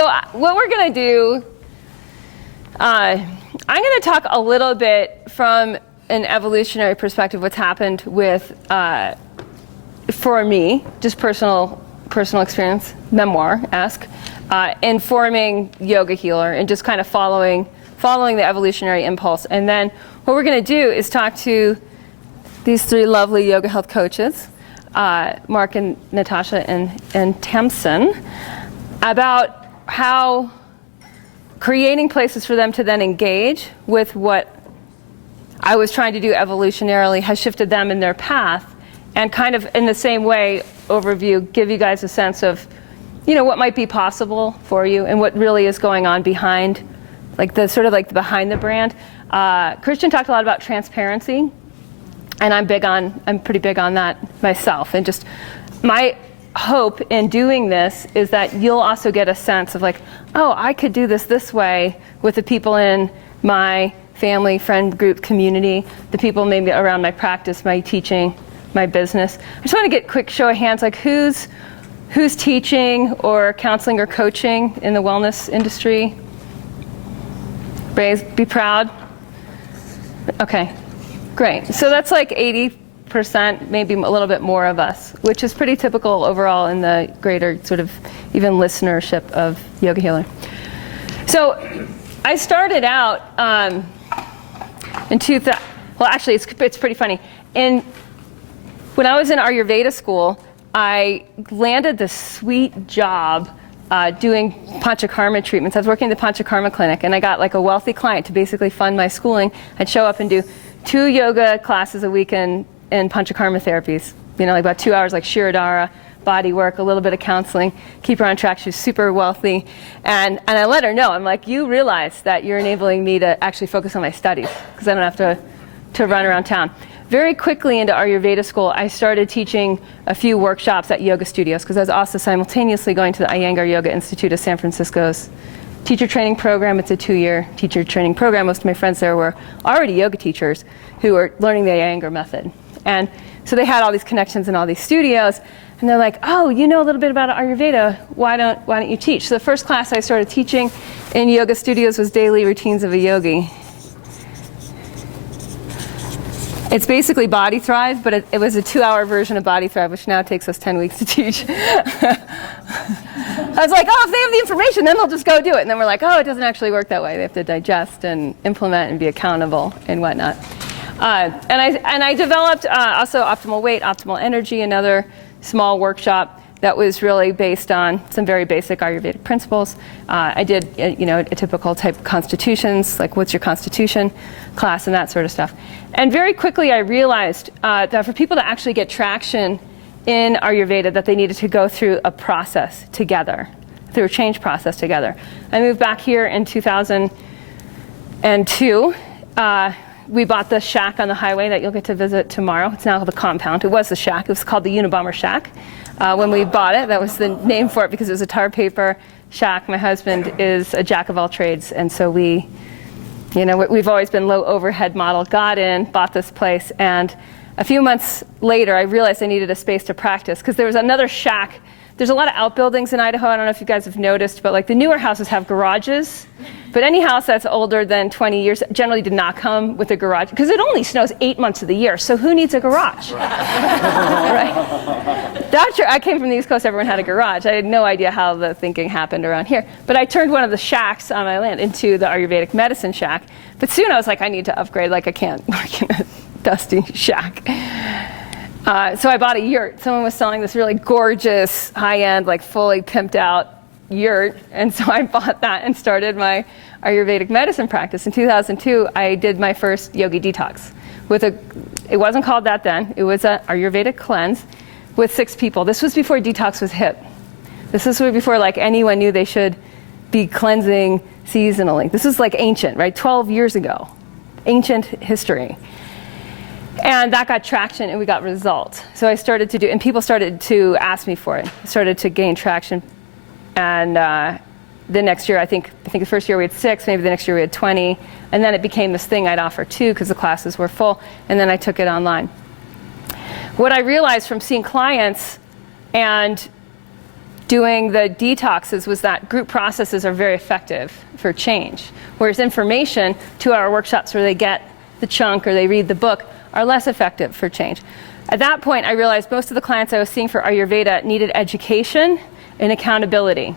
So what we're going to do, I'm going to talk a little bit from an evolutionary perspective, what's happened with, for me, just personal experience, memoir-esque, informing Yoga Healer and just kind of following the evolutionary impulse. And then what we're going to do is talk to these three lovely yoga health coaches, Mark and Natasha and Tamsin, about how creating places for them to then engage with what I was trying to do evolutionarily has shifted them in their path, and kind of in the same way, overview, give you guys a sense of, what might be possible for you and what really is going on behind, like the sort of like behind the brand. Christian talked a lot about transparency, and I'm pretty big on that myself. And just my hope in doing this is that you'll also get a sense of like, oh, I could do this way with the people in my family, friend group, community, the people maybe around my practice, my teaching, my business. I just want to get a quick show of hands, like who's teaching or counseling or coaching in the wellness industry? Raise, be proud. Okay, great. So that's like 80%, maybe a little bit more of us, which is pretty typical overall in the greater sort of even listenership of Yoga Healer. So I started out in 2000. Well, actually, it's pretty funny. When I was in Ayurveda school, I landed this sweet job doing Panchakarma treatments. I was working at the Panchakarma clinic, and I got like a wealthy client to basically fund my schooling. I'd show up and do 2 yoga classes a week in Panchakarma therapies. Like about 2 hours, like Shirodhara, body work, a little bit of counseling, keep her on track. She was super wealthy. And I let her know, I'm like, you realize that you're enabling me to actually focus on my studies, because I don't have to run around town. Very quickly into Ayurveda school, I started teaching a few workshops at yoga studios, because I was also simultaneously going to the Iyengar Yoga Institute of San Francisco's teacher training program. It's a 2-year teacher training program. Most of my friends there were already yoga teachers who were learning the Iyengar method. And so they had all these connections in all these studios, and they're like, oh, you know a little bit about Ayurveda, why don't you teach? So the first class I started teaching in yoga studios was Daily Routines of a Yogi. It's basically Body Thrive, but it was a 2-hour version of Body Thrive, which now takes us 10 weeks to teach. I was like, oh, if they have the information, then they'll just go do it. And then we're like, oh, it doesn't actually work that way. They have to digest and implement and be accountable and whatnot. And I developed also Optimal Weight, Optimal Energy, another small workshop that was really based on some very basic Ayurvedic principles. I did, a typical type of constitutions, like what's your constitution class and that sort of stuff. And very quickly I realized that for people to actually get traction in Ayurveda, that they needed to go through a process together, through a change process together. I moved back here in 2002. We bought the shack on the highway that you'll get to visit tomorrow. It's now called the compound. It was the shack. It was called the Unabomber Shack. When we bought it, that was the name for it because it was a tar paper shack. My husband is a jack of all trades, and so we've always been low overhead model. Got in, bought this place, and a few months later, I realized I needed a space to practice because there was another shack. There's a lot of outbuildings in Idaho. I don't know if you guys have noticed, but like the newer houses have garages. But any house that's older than 20 years generally did not come with a garage because it only snows 8 months of the year. So who needs a garage? Right? That's true. I came from the East Coast. Everyone had a garage. I had no idea how the thinking happened around here. But I turned one of the shacks on my land into the Ayurvedic medicine shack. But soon I was like, I need to upgrade. Like I can't work in a dusty shack. So I bought a yurt. Someone was selling this really gorgeous, high-end, like fully pimped out yurt. And so I bought that and started my Ayurvedic medicine practice. In 2002, I did my first yogi detox. It wasn't called that then. It was an Ayurvedic cleanse with 6 people. This was before detox was hip. This was before like anyone knew they should be cleansing seasonally. This is like ancient, right? 12 years ago. Ancient history. And that got traction and we got results. So I started to do, and people started to ask me for it. I started to gain traction. And the next year, I think the first year we had 6, maybe the next year we had 20. And then it became this thing I'd offer 2 because the classes were full. And then I took it online. What I realized from seeing clients and doing the detoxes was that group processes are very effective for change, whereas information, 2-hour workshops where they get the chunk or they read the book, are less effective for change. At that point, I realized most of the clients I was seeing for Ayurveda needed education and accountability,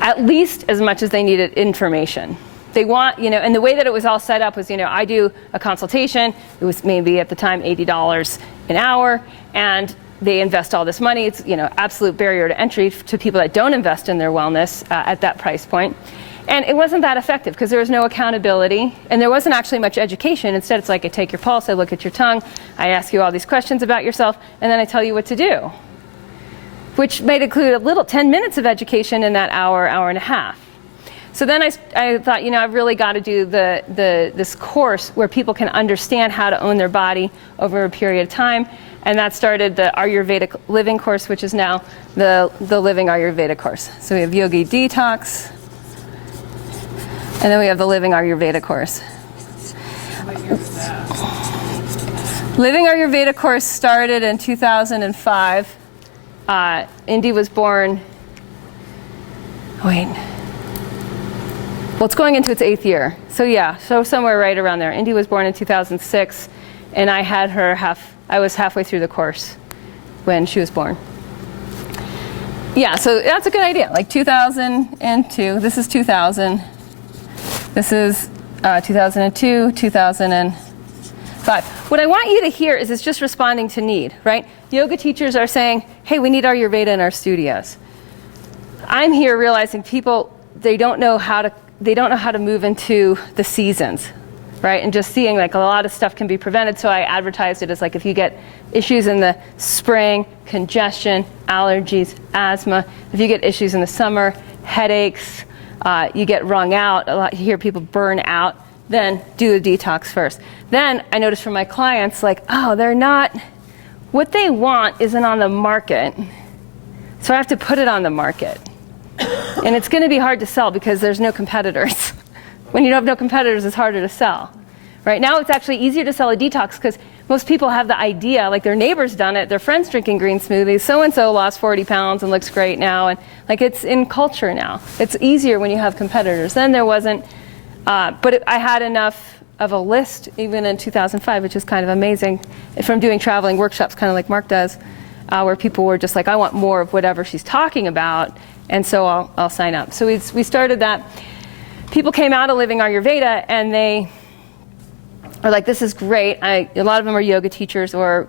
at least as much as they needed information. They want, and the way that it was all set up was, I do a consultation. It was maybe at the time $80 an hour, and they invest all this money. It's, absolute barrier to entry to people that don't invest in their wellness at that price point. And it wasn't that effective because there was no accountability, and there wasn't actually much education. Instead, it's like I take your pulse, I look at your tongue, I ask you all these questions about yourself, and then I tell you what to do, which might include a little 10 minutes of education in that hour, hour and a half. So then I thought, I've really got to do this course where people can understand how to own their body over a period of time. And that started the Ayurvedic Living course, which is now the Living Ayurveda course. So we have Yogi Detox, and then we have the Living Ayurveda course. What year was that? Living Ayurveda course started in 2005. Indy was born, well, it's going into its 8th year. So somewhere right around there. Indy was born in 2006, and I had her I was halfway through the course when she was born. Yeah, so that's a good idea. Like 2002, this is 2000. This is 2002, 2005. What I want you to hear is it's just responding to need, right? Yoga teachers are saying, hey, we need Ayurveda in our studios. I'm here realizing people, they don't know how to move into the seasons, right? And just seeing like a lot of stuff can be prevented. So I advertised it as like if you get issues in the spring, congestion, allergies, asthma, if you get issues in the summer, headaches, you get wrung out, you hear people burn out, then do the detox first. Then I noticed from my clients, like, what they want isn't on the market, so I have to put it on the market. And it's going to be hard to sell because there's no competitors. When you don't have no competitors, it's harder to sell. Right now, it's actually easier to sell a detox because most people have the idea, like their neighbor's done it, their friend's drinking green smoothies, so-and-so lost 40 pounds and looks great now, and like it's in culture now. It's easier when you have competitors. Then there wasn't, but I had enough of a list, even in 2005, which is kind of amazing, from doing traveling workshops, kind of like Mark does, where people were just like, I want more of whatever she's talking about, and so I'll sign up. So we started that. People came out of Living Ayurveda, and they are like, this is great. A lot of them are yoga teachers or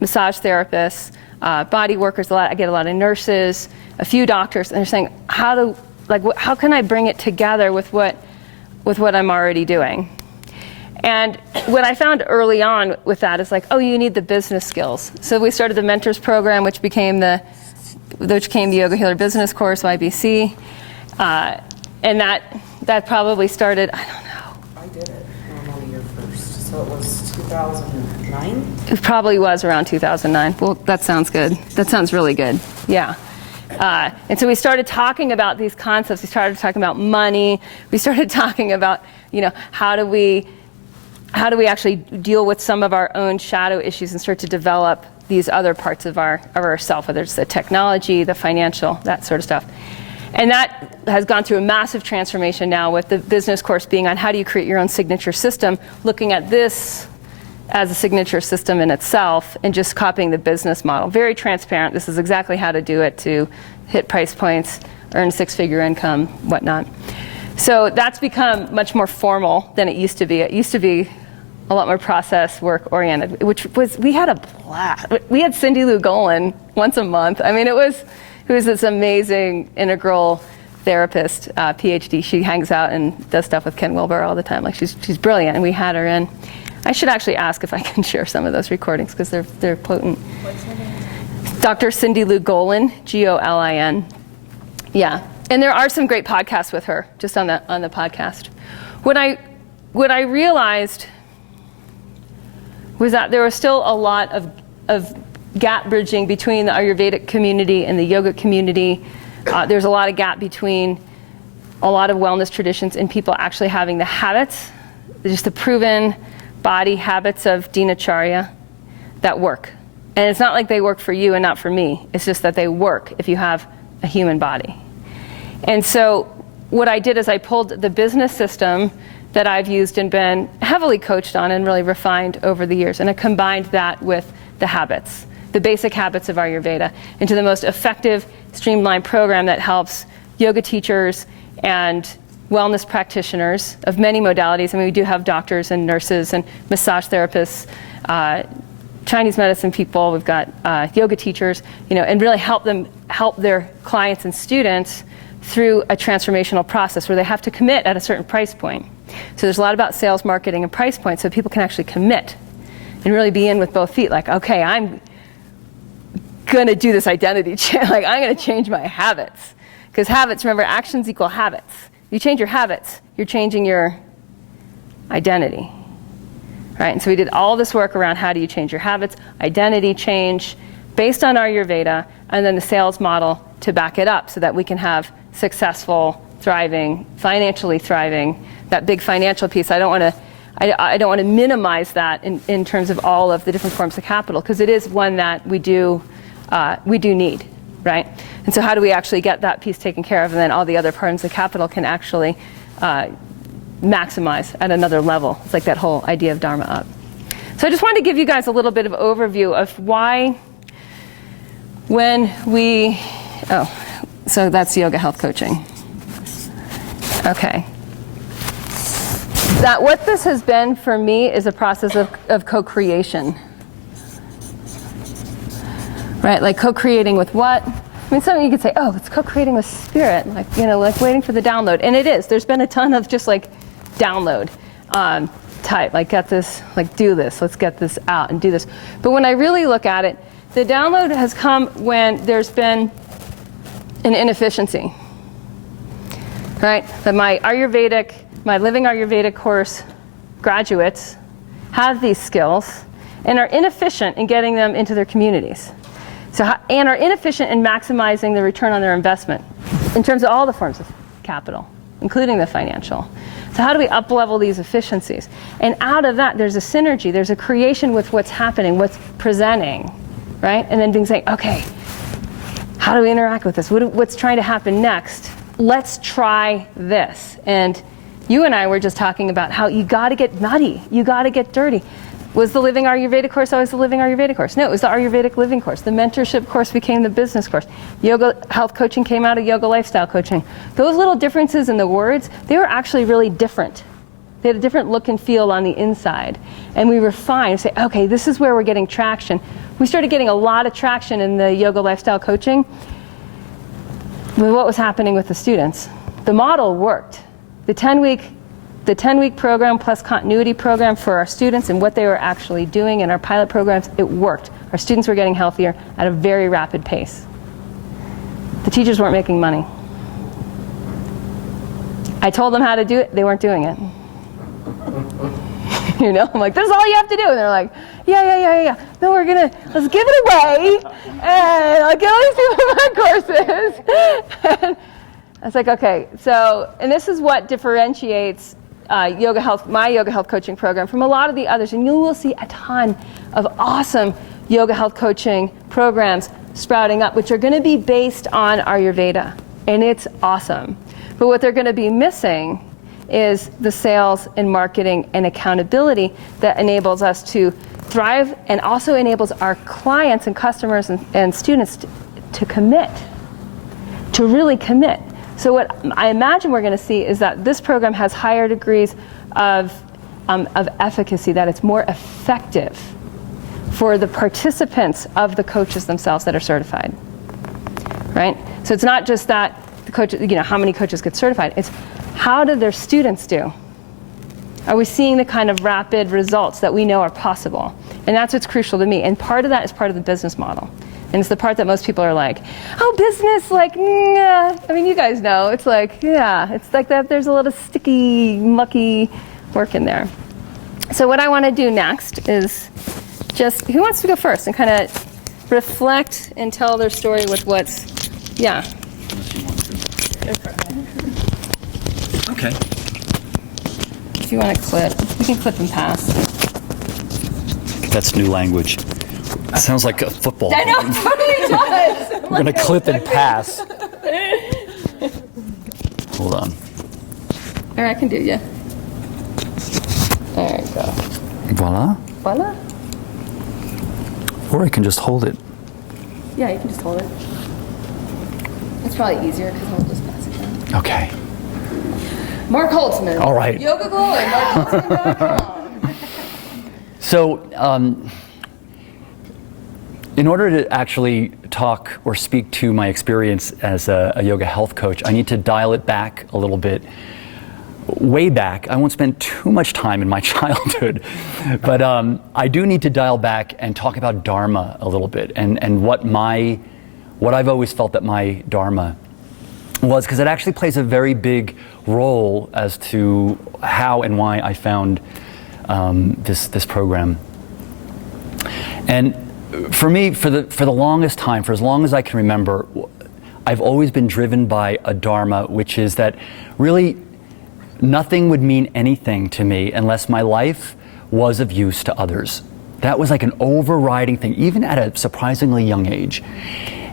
massage therapists, body workers. I get a lot of nurses, a few doctors, and they're saying, how can I bring it together with what I'm already doing? And what I found early on with that is like, you need the business skills. So we started the Mentors program, which became the Yoga Healer Business Course, YBC, and that probably started, I don't know. I did it on your first, so it was 2009? It probably was around 2009. Well, that sounds good. That sounds really good. Yeah. And so we started talking about these concepts. We started talking about money. We started talking about, how do we actually deal with some of our own shadow issues and start to develop these other parts of ourself, whether it's the technology, the financial, that sort of stuff. And that has gone through a massive transformation now with the business course being on how do you create your own signature system, looking at this as a signature system in itself and just copying the business model. Very transparent. This is exactly how to do it to hit price points, earn six-figure income, whatnot. So that's become much more formal than it used to be. It used to be a lot more process work oriented, which was, we had a blast. We had Cindy Lou Golan once a month. I mean, who is this amazing integral therapist, PhD. She hangs out and does stuff with Ken Wilber all the time. Like she's brilliant, and we had her in. I should actually ask if I can share some of those recordings because they're potent. What's her name? Dr. Cindy Lou Golan, Golin. Yeah, and there are some great podcasts with her, just on the podcast. What I realized was that there was still a lot of gap bridging between the Ayurvedic community and the yoga community. There's a lot of gap between a lot of wellness traditions and people actually having the habits, just the proven body habits of dinacharya that work. And it's not like they work for you and not for me. It's just that they work if you have a human body. And so what I did is I pulled the business system that I've used and been heavily coached on and really refined over the years, and I combined that with the habits, the basic habits of Ayurveda, into the most effective, streamlined program that helps yoga teachers and wellness practitioners of many modalities. I mean, we do have doctors and nurses and massage therapists, Chinese medicine people, we've got yoga teachers, and really help their clients and students through a transformational process where they have to commit at a certain price point. So there's a lot about sales, marketing, and price points so people can actually commit and really be in with both feet. Like, okay, I'm going to do this identity change. Like, I'm going to change my habits. Because habits, remember, actions equal habits. You change your habits, you're changing your identity. Right? And so we did all this work around how do you change your habits, identity change, based on Ayurveda, and then the sales model to back it up so that we can have successful, thriving, financially thriving, that big financial piece. I don't want to minimize that in terms of all of the different forms of capital, because it is one that we do need, right? And so how do we actually get that piece taken care of, and then all the other parts of capital can actually maximize at another level. It's like that whole idea of Dharma up. So I just wanted to give you guys a little bit of overview of why so that's yoga health coaching. Okay. That what this has been for me is a process of co-creation. Right, like co-creating with what? I mean, something you could say, oh, it's co-creating with spirit, like waiting for the download. And it is. There's been a ton of just like download type, like get this, like do this, let's get this out and do this. But when I really look at it, the download has come when there's been an inefficiency, right? That my Living Ayurvedic course graduates have these skills and are inefficient in getting them into their communities. And are inefficient in maximizing the return on their investment in terms of all the forms of capital, including the financial. So how do we up-level these efficiencies? And out of that, there's a synergy. There's a creation with what's happening, what's presenting, right? And then being saying, okay, how do we interact with this? What's trying to happen next? Let's try this. And you and I were just talking about how you got to get nutty. You got to get dirty. Was the Living Ayurveda course always the Living Ayurveda course? No, it was the Ayurvedic Living course. The mentorship course became the business course. Yoga health coaching came out of yoga lifestyle coaching. Those little differences in the words, they were actually really different. They had a different look and feel on the inside. And we refined, say, okay, this is where we're getting traction. We started getting a lot of traction in the yoga lifestyle coaching with what was happening with the students. The model worked. The 10-week program plus continuity program for our students and what they were actually doing in our pilot programs, it worked. Our students were getting healthier at a very rapid pace. The teachers weren't making money. I told them how to do it, they weren't doing it. I'm like, this is all you have to do. And they're like, yeah. No, let's give it away, and I'll get all these people my courses. And I was like, okay, and this is what differentiates my yoga health coaching program from a lot of the others. And you will see a ton of awesome yoga health coaching programs sprouting up, which are going to be based on Ayurveda. And it's awesome. But what they're going to be missing is the sales and marketing and accountability that enables us to thrive and also enables our clients and customers and students to commit, to really commit. So what I imagine we're going to see is that this program has higher degrees of efficacy, that it's more effective for the participants of the coaches themselves that are certified, right? So it's not just that the coach, how many coaches get certified. It's how do their students do? Are we seeing the kind of rapid results that we know are possible? And that's what's crucial to me. And part of that is part of the business model. And it's the part that most people are like, oh, business, like, nah. I mean, you guys know. It's like, yeah, it's like that. There's a little sticky, mucky work in there. So what I want to do next is just, who wants to go first and kind of reflect and tell their story with what's, yeah. Okay. If you want to clip, we can clip and pass. That's new language. Sounds like a football. I know, it totally does. We're gonna clip and pass. Hold on. Or I can do you. There you go. Voila. Voila. Or I can just hold it. Yeah, you can just hold it. It's probably easier because I'll just pass it down. Okay. Mark Holtzman. All right. Yoga Glow and markholtzman.com. So, in order to actually talk or speak to my experience as a yoga health coach, I need to dial it back a little bit. Way back, I won't spend too much time in my childhood, but I do need to dial back and talk about Dharma a little bit and what I've always felt that my Dharma was, because it actually plays a very big role as to how and why I found this program. And for me, for the longest time, for as long as I can remember, I've always been driven by a Dharma, which is that really nothing would mean anything to me unless my life was of use to others. That was like an overriding thing, even at a surprisingly young age.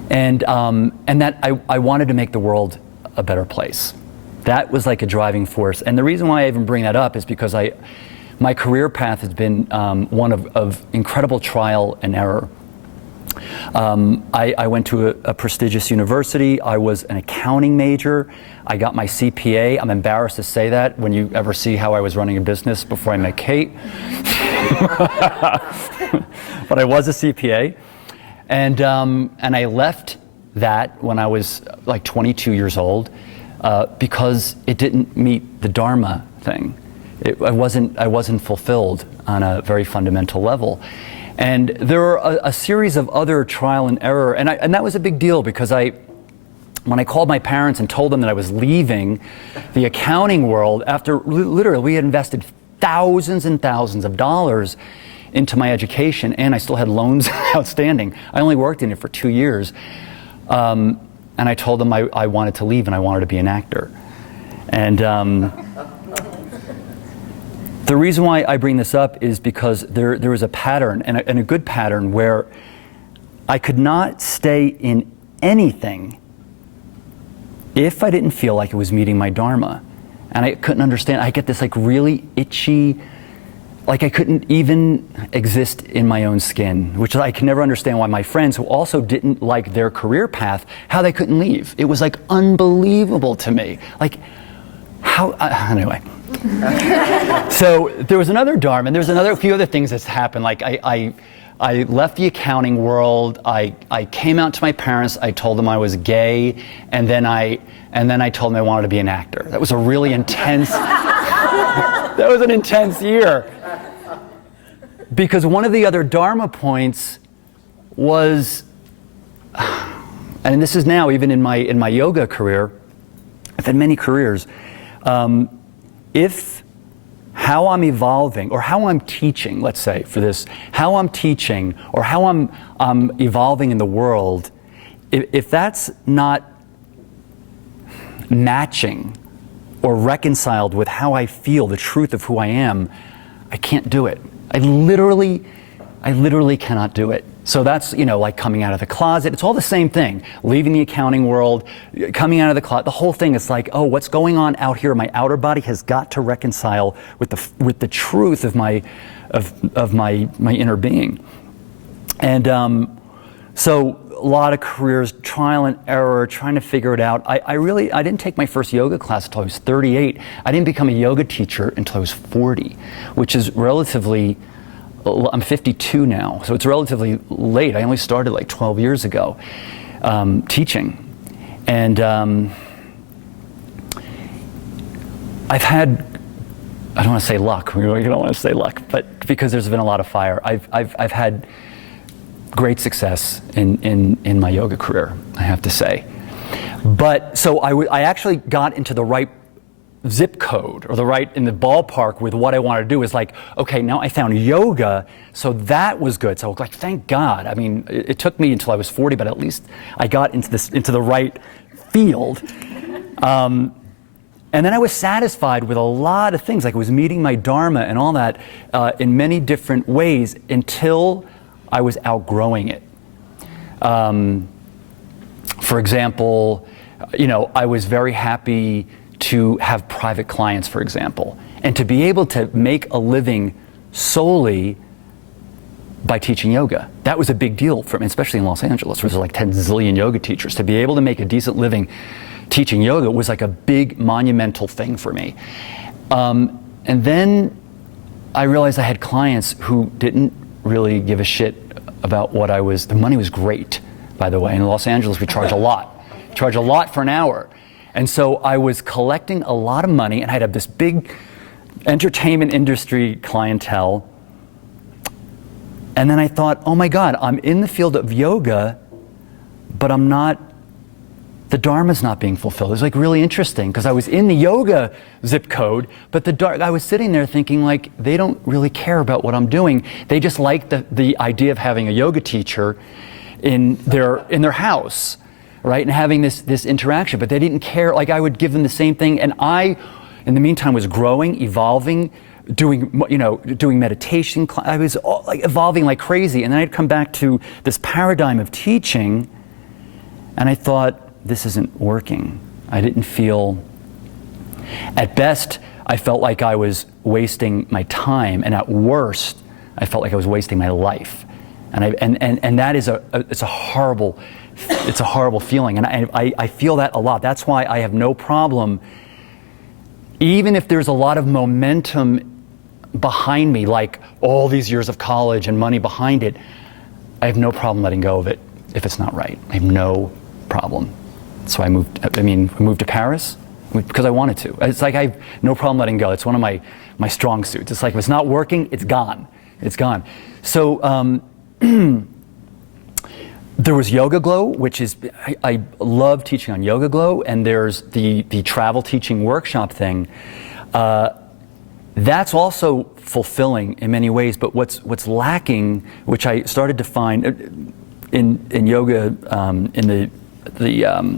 And that I wanted to make the world a better place. That was like a driving force. And the reason why I even bring that up is because my career path has been one of incredible trial and error. I went to a prestigious university. I was an accounting major. I got my CPA. I'm embarrassed to say that when you ever see how I was running a business before I met Cate. But I was a CPA. And I left that when I was like 22 years old because it didn't meet the Dharma thing. I wasn't fulfilled on a very fundamental level. And there were a series of other trial and error, and that was a big deal because when I called my parents and told them that I was leaving the accounting world after literally we had invested thousands and thousands of dollars into my education, and I still had loans outstanding. I only worked in it for 2 years. And I told them I wanted to leave and I wanted to be an actor. And the reason why I bring this up is because there was a pattern, and a good pattern, where I could not stay in anything if I didn't feel like it was meeting my Dharma. And I couldn't understand. I get this like really itchy, like I couldn't even exist in my own skin, which I can never understand why my friends who also didn't like their career path, how they couldn't leave. It was like unbelievable to me. Like, how, anyway. So there was another Dharma, and there's a few other things that's happened. Like I left the accounting world. I came out to my parents. I told them I was gay, and then I told them I wanted to be an actor. That was a really intense. That was an intense year. Because one of the other Dharma points was, and this is now even in my yoga career, I've had many careers. If how I'm evolving or how I'm teaching, let's say for this, how I'm teaching or how I'm evolving in the world, if that's not matching or reconciled with how I feel, the truth of who I am, I can't do it. I literally cannot do it. So that's, like coming out of the closet. It's all the same thing. Leaving the accounting world, coming out of the closet. The whole thing is like, oh, what's going on out here? My outer body has got to reconcile with the truth of my inner being. And so a lot of careers, trial and error, trying to figure it out. I didn't take my first yoga class until I was 38. I didn't become a yoga teacher until I was 40, which is relatively. I'm 52 now, so it's relatively late. I only started like 12 years ago teaching. And I've had, I don't want to say luck, I don't want to say luck, but because there's been a lot of fire, I've had great success in my yoga career, I have to say. But so I actually got into the right zip code or in the ballpark with what I wanted to do. Is like, okay, now I found yoga, so that was good. So like, thank God. I mean, it took me until I was 40, but at least I got into the right field. And then I was satisfied with a lot of things, like I was meeting my Dharma and all that in many different ways until I was outgrowing it. For example, I was very happy to have private clients, for example, and to be able to make a living solely by teaching yoga. That was a big deal for me, especially in Los Angeles, where there's like 10 zillion yoga teachers. To be able to make a decent living teaching yoga was like a big monumental thing for me. And then I realized I had clients who didn't really give a shit about what I was. The money was great, by the way. In Los Angeles, we charge a lot. Charge a lot for an hour. And so I was collecting a lot of money, and I had this big entertainment industry clientele. And then I thought, oh my God, I'm in the field of yoga, but I'm not, the Dharma's not being fulfilled. It was like really interesting, because I was in the yoga zip code, but I was sitting there thinking, like, they don't really care about what I'm doing. They just like the idea of having a yoga teacher in their house, right? And having this interaction, but they didn't care. Like, I would give them the same thing. And I, in the meantime, was growing, evolving, doing meditation. I was like evolving like crazy. And then I'd come back to this paradigm of teaching, and I thought, this isn't working. I didn't feel, at best, I felt like I was wasting my time, and at worst, I felt like I was wasting my life. And that is it's a horrible feeling, and I feel that a lot. That's why I have no problem, even if there's a lot of momentum behind me, like all these years of college and money behind it, I have no problem letting go of it if it's not right. I have no problem. So I moved to Paris because I wanted to. It's like I have no problem letting go. It's one of my strong suits. It's like if it's not working, it's gone. It's gone. So there was Yoga Glow, which is, I love teaching on Yoga Glow, and there's the travel teaching workshop thing. That's also fulfilling in many ways, but what's lacking, which I started to find in yoga, in the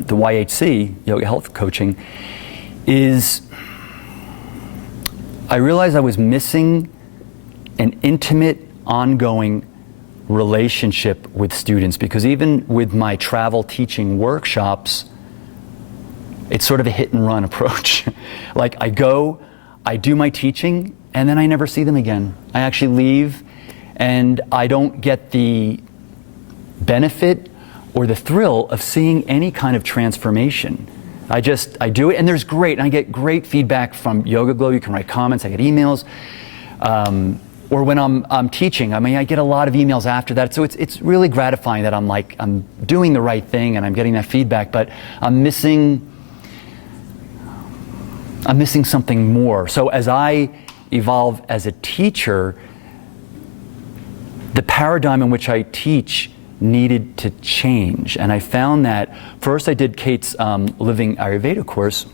YHC, Yoga Health Coaching, is I realized I was missing an intimate, ongoing relationship with students, because even with my travel teaching workshops, it's sort of a hit and run approach. Like, I go, I do my teaching, and then I never see them again. I actually leave, and I don't get the benefit or the thrill of seeing any kind of transformation. I do it, and there's great, and I get great feedback from Yoga Glow. You can write comments, I get emails. Or when I'm teaching, I get a lot of emails after that. So it's really gratifying that I'm doing the right thing and I'm getting that feedback, but I'm missing something more. So as I evolve as a teacher, the paradigm in which I teach needed to change. And I found that first I did Cate's Living Ayurveda course,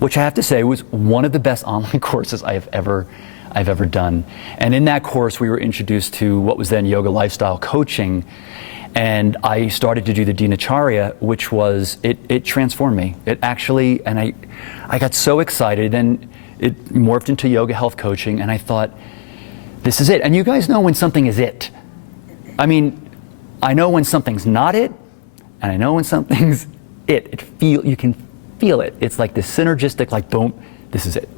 which I have to say was one of the best online courses I've ever done. And in that course, we were introduced to what was then yoga lifestyle coaching. And I started to do the Dinacharya, which was, it transformed me. It actually, and I got so excited, and it morphed into yoga health coaching, and I thought, this is it. And you guys know when something is it. I mean, I know when something's not it, and I know when something's it. You can feel it. It's like this synergistic, like, boom, this is it.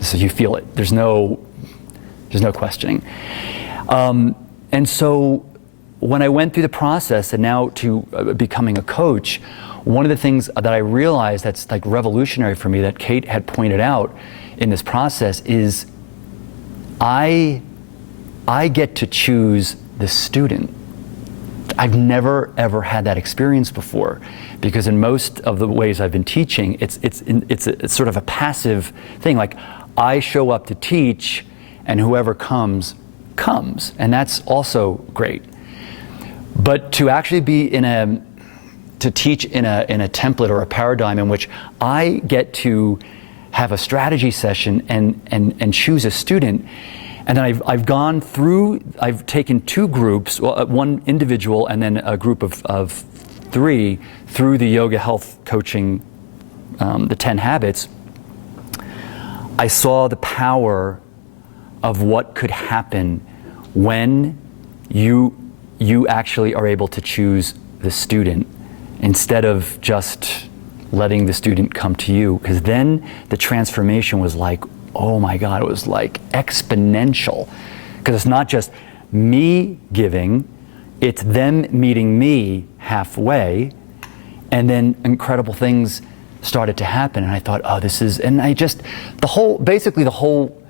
So you feel it. There's no questioning. And so when I went through the process, and now to becoming a coach, one of the things that I realized that's like revolutionary for me, that Cate had pointed out in this process, is I get to choose the student. I've never ever had that experience before, because in most of the ways I've been teaching, it's sort of a passive thing. Like, I show up to teach, and whoever comes, and that's also great. But to actually be to teach in a template or a paradigm in which I get to have a strategy session and choose a student, and then I've gone through, I've taken two groups, one individual and then a group of three, through the yoga health coaching, the 10 habits. I saw the power of what could happen when you actually are able to choose the student instead of just letting the student come to you. Because then the transformation was like, oh my God, it was like exponential. Because it's not just me giving, it's them meeting me halfway, and then incredible things started to happen. And I thought, oh, this is, and I just, basically the whole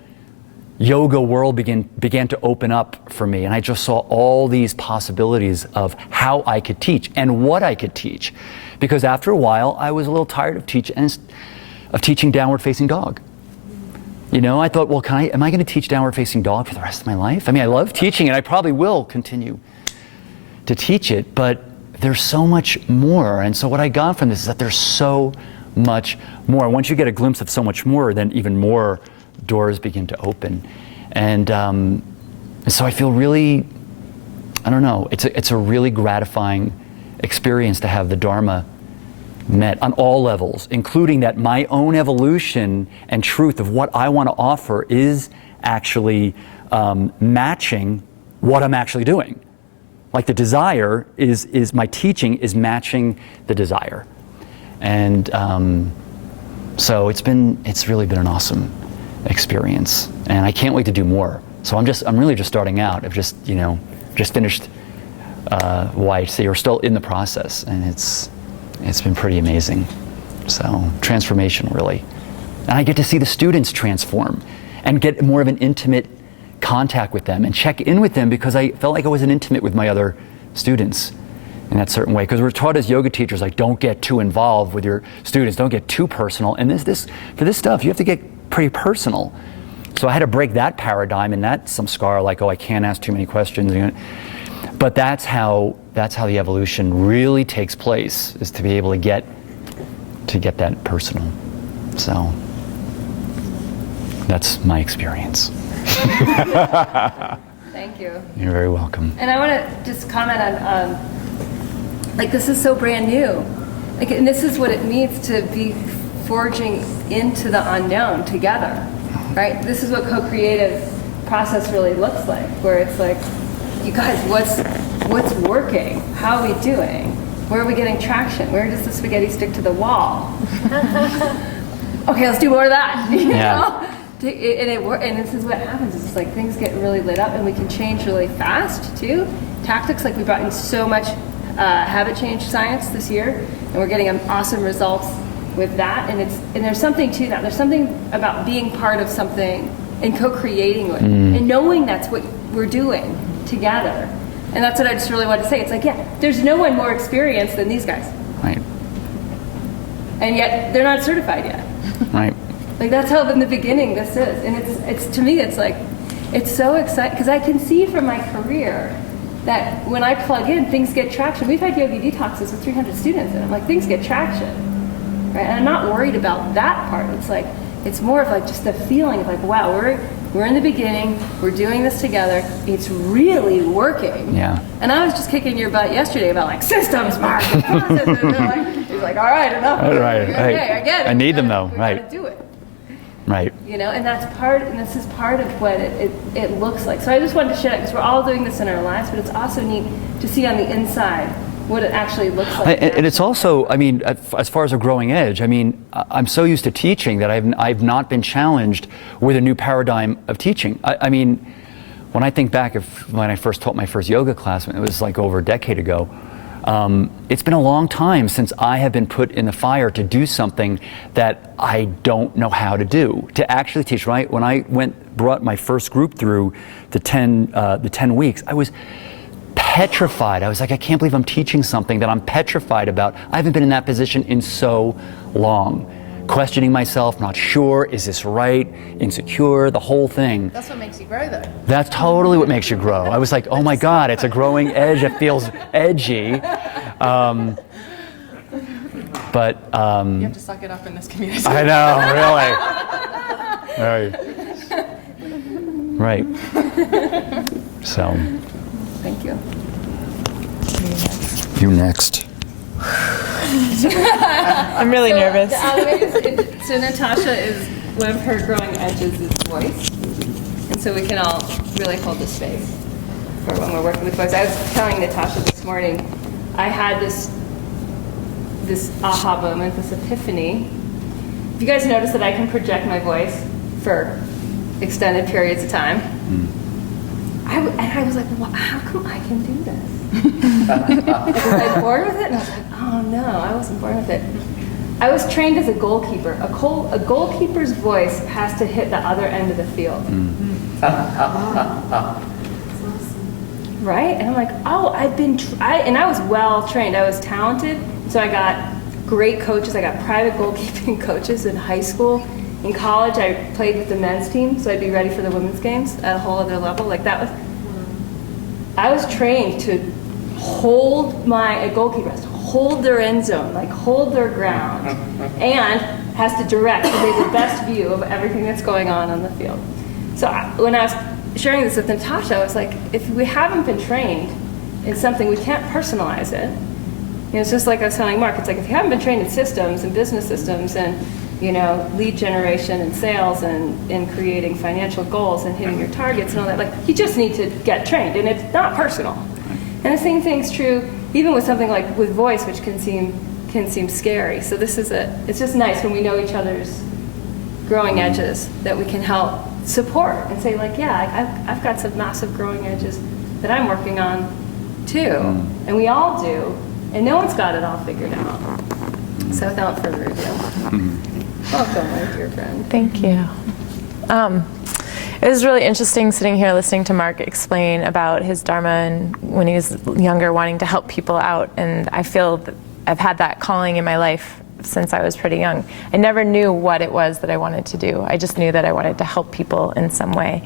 yoga world began to open up for me, and I just saw all these possibilities of how I could teach and what I could teach. Because after a while, I was a little tired of teaching downward facing dog. You know, I thought, well, am I going to teach downward facing dog for the rest of my life? I mean, I love teaching, and I probably will continue to teach it, but there's so much more. And so what I got from this is that there's so much more. Once you get a glimpse of so much more, then even more doors begin to open. And so I feel really, I don't know, it's a really gratifying experience to have the Dharma met on all levels, including that my own evolution and truth of what I want to offer is actually matching what I'm actually doing. Like the desire is my teaching is matching the desire. And so it's really been an awesome experience, and I can't wait to do more. So I'm really just starting out. I've just finished YHC, or still in the process, and it's been pretty amazing. So transformation, really. And I get to see the students transform and get more of an intimate contact with them and check in with them, because I felt like I wasn't intimate with my other students in that certain way. Because we're taught as yoga teachers, like, don't get too involved with your students, don't get too personal. And for this stuff, you have to get pretty personal. So I had to break that paradigm, and that's some scar, like, oh, I can't ask too many questions. But that's how the evolution really takes place, is to be able to get that personal. So that's my experience. Thank you. You're very welcome. And I want to just comment on, like, this is so brand new. Like, and this is what it means to be forging into the unknown together, right? This is what co-creative process really looks like, where it's like, you guys, what's working? How are we doing? Where are we getting traction? Where does the spaghetti stick to the wall? Okay, let's do more of that. You know? And this is what happens. It's like things get really lit up, and we can change really fast too. Tactics, like we brought in so much habit change science this year, and we're getting awesome results with that. And there's something to that. There's something about being part of something and co-creating it, and knowing that's what we're doing together. And that's what I just really want to say. It's like, yeah, there's no one more experienced than these guys. Right. And yet they're not certified yet. Right. Like, that's how in the beginning this is. And it's to me, it's like, it's so exciting, because I can see from my career that when I plug in, things get traction. We've had yogi detoxes with 300 students, and I'm like, things get traction, right? And I'm not worried about that part. It's like, it's more of like just the feeling of like, wow, we're in the beginning, we're doing this together, it's really working. Yeah. And I was just kicking your butt yesterday about like systems, market, processes. And he's like, all right, enough. Right. Okay, I get it. I need them though. We Right. gotta do it. Right. You know, and this is part of what it looks like. So I just wanted to share that, because we're all doing this in our lives, but it's also neat to see on the inside what it actually looks like. And it's also, I mean, as far as a growing edge, I mean, I'm so used to teaching that I've not been challenged with a new paradigm of teaching. I mean, when I think back of when I first taught my first yoga class, it was like over a decade ago. It's been a long time since I have been put in the fire to do something that I don't know how to do, to actually teach, right? When I brought my first group through the 10 weeks, I was petrified. I was like, I can't believe I'm teaching something that I'm petrified about. I haven't been in that position in so long. Questioning myself, not sure, is this right, insecure, the whole thing. That's what makes you grow, though. That's totally what makes you grow. I was like, oh my God, it's a growing edge. It feels edgy. But You have to suck it up in this community. I know, really. Right. So. Thank you. You next. I'm really nervous. So Natasha is, one of her growing edges is voice. And so we can all really hold the space. for when we're working with boys. I was telling Natasha this morning, I had this aha moment, this epiphany. Have you guys noticed that I can project my voice for extended periods of time? I was like, well, how come I can do this? Was I born with it? And I was like, oh no, I wasn't born with it. I was trained as a goalkeeper. A goalkeeper's voice has to hit the other end of the field. Right? And I'm like, oh, and I was well trained. I was talented. So I got great coaches. I got private goalkeeping coaches in high school. In college, I played with the men's team, so I'd be ready for the women's games at a whole other level. Like I was trained to hold a goalkeeper has to hold their end zone, like hold their ground, and has to direct so they have the best view of everything that's going on the field. So when I was sharing this with Natasha, I was like, if we haven't been trained in something, we can't personalize it. It's just like I was telling Mark, it's like if you haven't been trained in systems and business systems and lead generation and sales and in creating financial goals and hitting your targets and all that, like you just need to get trained, and it's not personal. And the same thing's true even with something like with voice, which can seem scary. So it's just nice when we know each other's growing edges that we can help support and say like, yeah, I've got some massive growing edges that I'm working on too, and we all do, and no one's got it all figured out. So without further ado, welcome, my dear friend. Thank you. It was really interesting sitting here listening to Mark explain about his Dharma and when he was younger wanting to help people out, and I feel that I've had that calling in my life since I was pretty young. I never knew what it was that I wanted to do. I just knew that I wanted to help people in some way.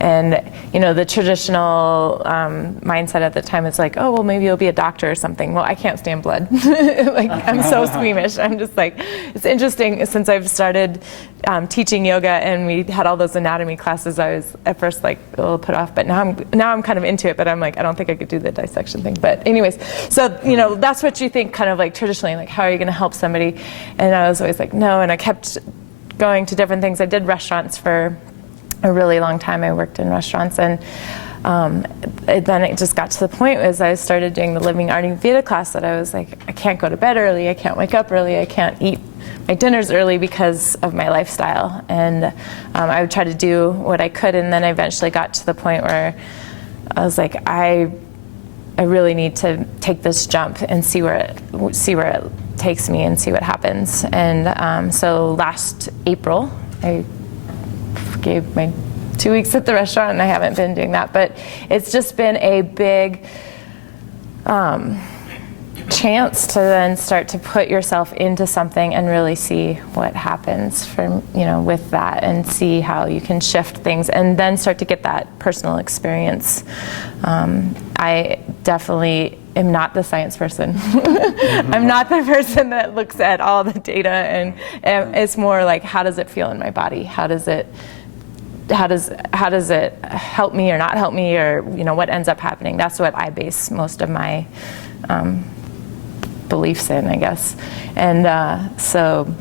And the traditional mindset at the time is like, oh, well, maybe you'll be a doctor or something. Well, I can't stand blood. Like, I'm so squeamish. I'm just like, it's interesting, since I've started teaching yoga and we had all those anatomy classes, I was at first like a little put off, but now I'm kind of into it, but I'm like, I don't think I could do the dissection thing. But anyways, so that's what you think kind of like traditionally, like how are you going to help somebody? And I was always like, no, and I kept going to different things. I did restaurants for a really long time. I worked in restaurants, and then it just got to the point as I started doing the Living Ayurveda class that I was like, I can't go to bed early, I can't wake up early, I can't eat my dinners early because of my lifestyle. And I would try to do what I could, and then I eventually got to the point where I was like, I really need to take this jump and see where it takes me and see what happens. And so last April, I gave my 2 weeks at the restaurant, and I haven't been doing that, but it's just been a big chance to then start to put yourself into something and really see what happens from with that, and see how you can shift things and then start to get that personal experience. I definitely am not the science person. I'm not the person that looks at all the data, and it's more like, how does it feel in my body? How does it help me or not help me, or what ends up happening? That's what I base most of my beliefs in, I guess. And so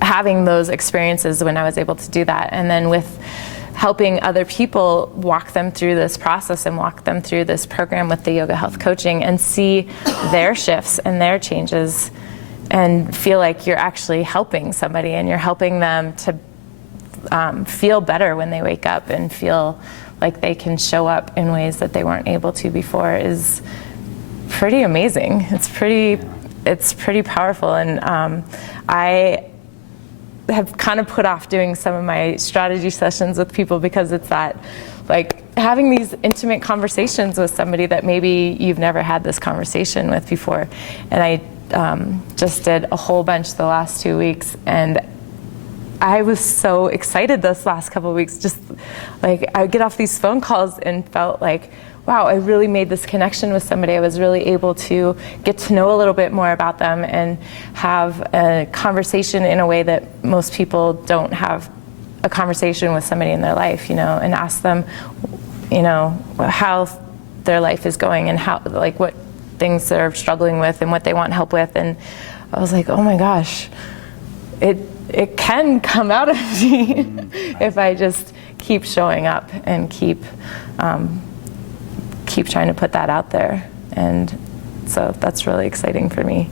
having those experiences when I was able to do that, and then with helping other people walk them through this process and walk them through this program with the yoga health coaching and see their shifts and their changes and feel like you're actually helping somebody, and you're helping them to feel better when they wake up and feel like they can show up in ways that they weren't able to before is pretty amazing. It's pretty powerful. And I have kind of put off doing some of my strategy sessions with people because it's that, like, having these intimate conversations with somebody that maybe you've never had this conversation with before. And I just did a whole bunch the last 2 weeks, and I was so excited this last couple of weeks. Just like, I would get off these phone calls and felt like, wow, I really made this connection with somebody. I was really able to get to know a little bit more about them and have a conversation in a way that most people don't have a conversation with somebody in their life, and ask them, how their life is going and how, like, what things they're struggling with and what they want help with. And I was like, oh my gosh, it can come out of me if I just keep showing up and keep keep trying to put that out there. And so that's really exciting for me.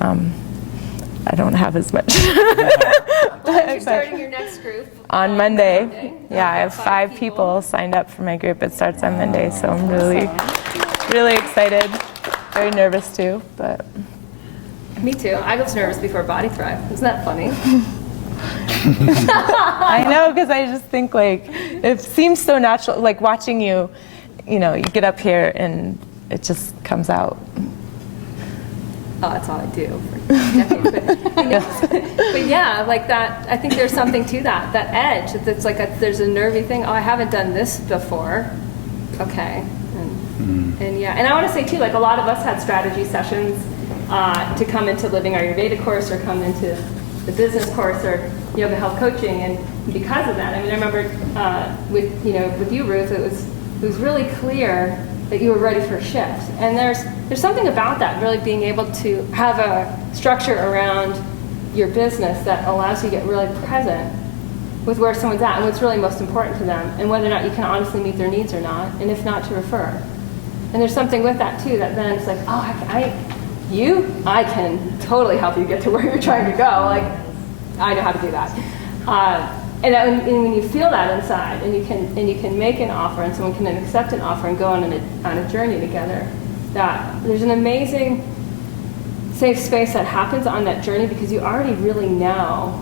I don't have as much. You're starting your next group On Monday. Yeah, I have 5 people signed up for my group. It starts on Monday, so I'm really excited. Very nervous too, but. Me too. I was nervous before Body Thrive. Isn't that funny? I know, because I just think like it seems so natural. Like watching you, you get up here and it just comes out. Oh, that's all I do for decades. But yeah, like that. I think there's something to that. That edge. That's like there's a nervy thing. Oh, I haven't done this before. Okay. And yeah, and I want to say too, like a lot of us had strategy sessions to come into Living Ayurveda course or come into the business course or yoga health coaching, and because of that, I mean, I remember with you, Ruth, it was really clear that you were ready for a shift. And there's something about that, really being able to have a structure around your business that allows you to get really present with where someone's at and what's really most important to them, and whether or not you can honestly meet their needs or not, and if not, to refer. And there's something with that too, that then it's like, oh, I can totally help you get to where you're trying to go. Like, I know how to do that. And when you feel that inside, and you can make an offer, and someone can then accept an offer and go on a journey together, that there's an amazing safe space that happens on that journey, because you already really know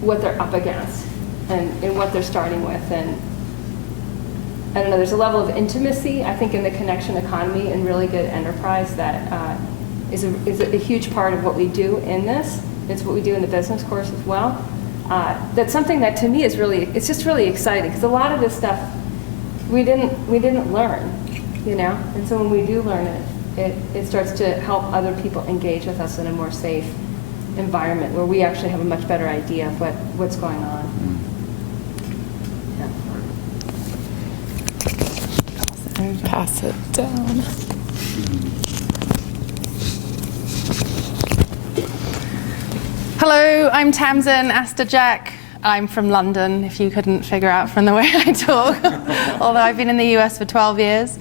what they're up against and what they're starting with. And I don't know, there's a level of intimacy, I think, in the connection economy and really good enterprise that is a huge part of what we do in this. It's what we do in the business course as well. That's something that to me is it's just really exciting, because a lot of this stuff we didn't learn, and so when we do learn it starts to help other people engage with us in a more safe environment where we actually have a much better idea of what's going on. Pass it down. Hello, I'm Tamsin Jack. I'm from London, if you couldn't figure out from the way I talk, although I've been in the US for 12 years.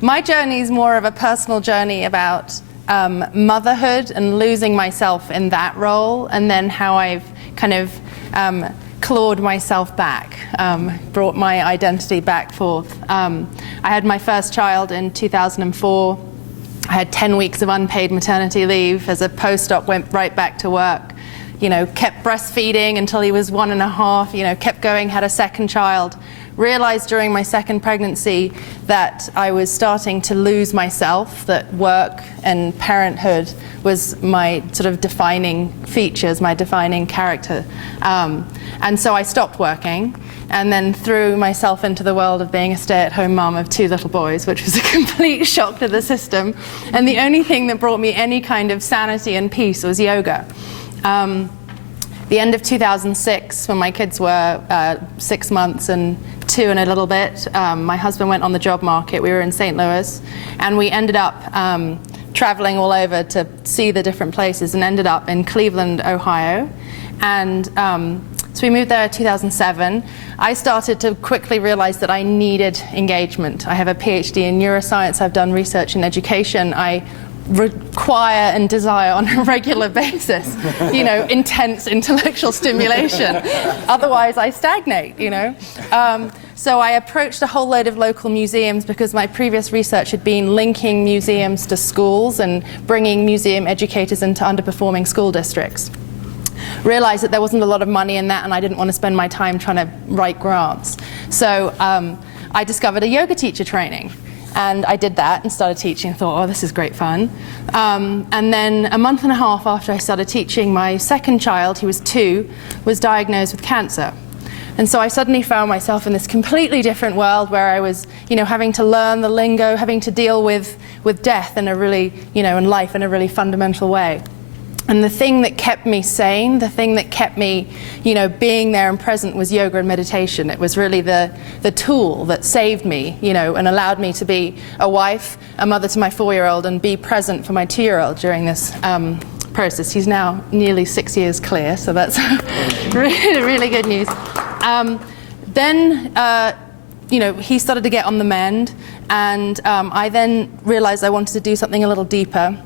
My journey is more of a personal journey about motherhood and losing myself in that role, and then how I've kind of clawed myself back, brought my identity back forth. I had my first child in 2004. I had 10 weeks of unpaid maternity leave. As a postdoc, went right back to work. Kept breastfeeding until he was 1.5, kept going, had a second child. Realized during my second pregnancy that I was starting to lose myself, that work and parenthood was my sort of defining features, my defining character. And so I stopped working and then threw myself into the world of being a stay-at-home mom of 2 little boys, which was a complete shock to the system. And the only thing that brought me any kind of sanity and peace was yoga. The end of 2006, when my kids were 6 months and 2 and a little bit, my husband went on the job market. We were in St. Louis, and we ended up traveling all over to see the different places, and ended up in Cleveland, Ohio. And so we moved there in 2007. I started to quickly realize that I needed engagement. I have a PhD in neuroscience. I've done research in education. I require and desire on a regular basis, intense intellectual stimulation. Otherwise, I stagnate, So I approached a whole load of local museums, because my previous research had been linking museums to schools and bringing museum educators into underperforming school districts. Realized that there wasn't a lot of money in that, and I didn't want to spend my time trying to write grants. So I discovered a yoga teacher training. And I did that and started teaching. I thought, oh, this is great fun. And then a month and a half after I started teaching, my second child, who was 2, was diagnosed with cancer. And so I suddenly found myself in this completely different world, where I was, having to learn the lingo, having to deal with death in a really, and life in a really fundamental way. And the thing that kept me sane, the thing that kept me, being there and present, was yoga and meditation. It was really the tool that saved me, and allowed me to be a wife, a mother to my 4-year-old, and be present for my 2-year-old during this process. He's now nearly 6 years clear, so that's really, really good news. Then he started to get on the mend, and I then realized I wanted to do something a little deeper.